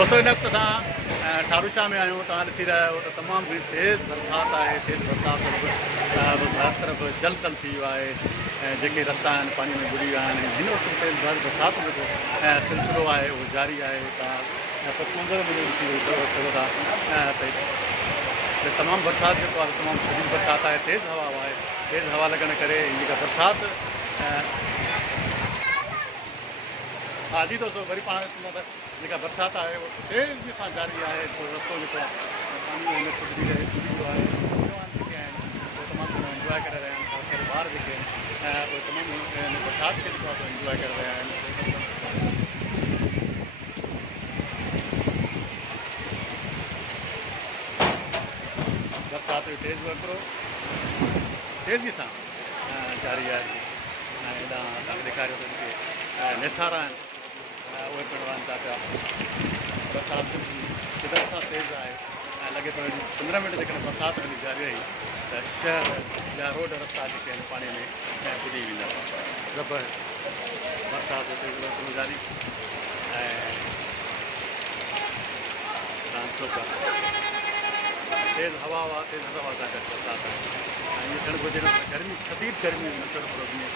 दोस्तों इन वक्त ठारूशा में आयो ॾिसी रहिया आहियो त तमामु घणी तेज़ बरसात है। तेज़ बरसात हर तरफ़ जल थल थी वियो आहे ऐं जेके रस्ता आहिनि पानी में बुॾी विया आहिनि। हिन वक़्तु तेज़ बरसात जो सिलसिलो आहे उहो जारी आहे। तव्हां ॾिसी सघो था तमामु बरसात जेको आहे तमामु शदीद बरसात आहे। तेज़ हवा आहे। तेज़ हवा लॻण करे जेका बरसात हा जी दोस्तों वरी पाण ॾिसूं था जेका बरसात आहे उहो तेज़ सां जारी आहे। रस्तो जेको आहे पाणी में बुॾी वियो आहे। नौजवान जेके आहिनि उहे तमामु घणो इंजॉय करे रहिया आहिनि। ख़ासि करे ॿार जेके आहिनि उहे तमामु बरसात खे जेको आहे इंजॉय करे रहिया आहिनि। बरसात जो तेज़ वकिरो तेज़ी सां जारी आहे। ऐं हेॾां तव्हांखे ॾेखारियो त जेके निसारा आहिनि उहे पिणु वहनि था पिया। बरसात क़िदरत सां तेज़ आहे ऐं लॻे थो 15 मिंट जेकॾहिं बरसात हली जारी रही त शहर जा रोड रस्ता जेके आहिनि पाणी में बुॾी वेंदा। ज़बर बरसात जो तेज़ वकिरो जारी ऐं तेज़ हवा तेज़ हवा सां गॾु बरसात आहे। ऐं इहो थियणु घुरिजे न गर्मी शदीद गर्मी में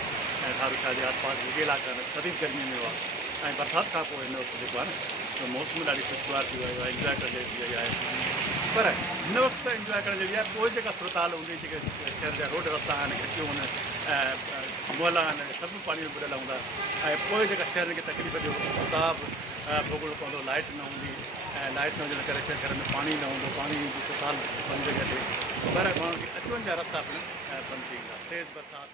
ऐं ठारूशा जे आस पास जेके इलाइक़ा आहिनि शदीद गर्मी में हुआ ऐं बरसात खां पोइ हिन वक़्तु जेको आहे न मौसम ॾाढी ख़ुशगवार थी वियो आहे। इंजॉय करण जहिड़ी आहे। पर हिन वक़्तु इंजॉय करण जहिड़ी आहे। पोइ जेका सूरत हाल हूंदी जेके शहर जा रोड रस्ता आहिनि घटियूं आहिनि मुहला आहिनि सभु पाणी में बुॾियल हूंदा ऐं पोइ जेका शहर खे तकलीफ़ जो हिसाब भोगणो पवंदो। लाइट न हूंदी ऐं लाइट न हुजण करे घर में पाणी न हूंदो। पाणी जी सूरत हाल बंदि जॻह ते पर माण्हुनि खे अचु वञ जा रस्ता पिणु बंदि थी वेंदा। तेज़ बरसात